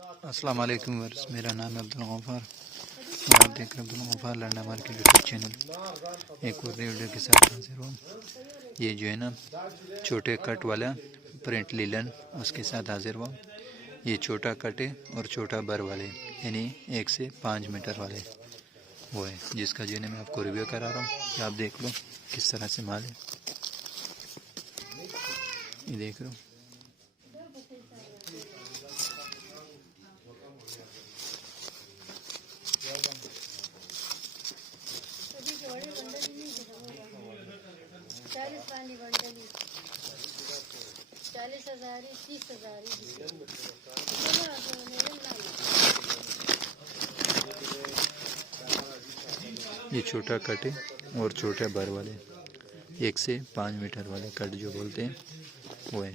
अस्सलाम वालेकुम वर्स, मेरा नाम है अब्दुल गफ़ार और आप देख रहे हैं Abdul Gaffar Landa market YouTube channel. एक और वीडियो के साथ हाजिर हूँ। ये जो है ना छोटे कट वाला प्रिंट लीलन उसके साथ हाजिर हुआ। ये छोटा कट है और छोटा बर वाले यानी 1 से 5 मीटर वाले वो है, जिसका जो है मैं आपको रिव्यू करा रहा हूँ कि आप देख लो किस तरह से माल है। ये देख लो ये छोटा कट है और छोटे बर वाले 1 से 5 मीटर वाले कट जो बोलते हैं वो है।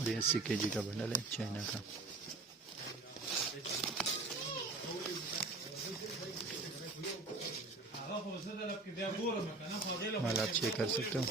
और ये 80 kg का बंडल है चाइना का। माल आप चेक कर सकते हो।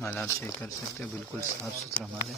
माल आप चेक कर सकते हो, बिल्कुल साफ सुथरा माल है।